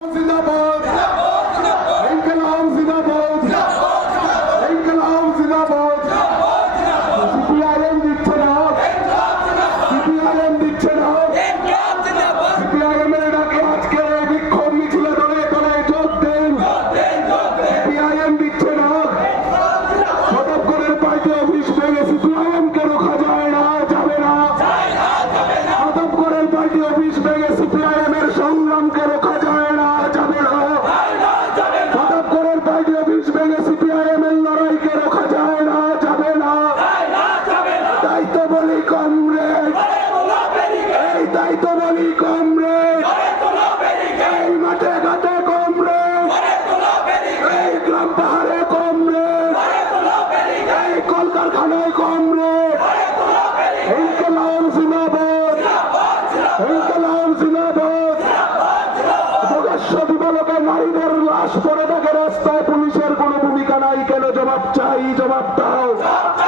जिंदाबाद इंकलाब जिंदाबाद इंकलाब जिंदाबाद सीपीआईएम दिচ্ছে না सीपीआईएम দিচ্ছে না सीपीआईएम এর ডাকে আজকে বিক্ষোভ মিছিলে দলে দলে যোগ দেন सीपीआईएम দিচ্ছে না সদস্যদের পার্টি অফিস ভেঙে सीपीआईएम কে রোখা যায় না যাবে না সদস্যদের পার্টি অফিস ভেঙে सीपीआईएम এর সংগ্রামকে রোখা যায় না যাবে না সদস্যদের পার্টি অফিস ভেঙে सीपीआईएम এর লড়াইকে রোখা যায় না যাবে না তাই তো বলি কমরেড এই তাই তো বলি কমরেড এই মাঠে ঘাটে কমরেড এই গ্রাম পাহাড়ে কমরেড এই কলকারখানায় কমরেড ইনকলাব জিন্দাবাদ ইনকলাব জিন্দাবাদ প্রকাশ্য দিবালোকে নারীদের লাশ পড়ে থাকে রাস্তায় পুলিশের কোনো ভূমিকা নাই কেন জবাব চাই জবাব দাও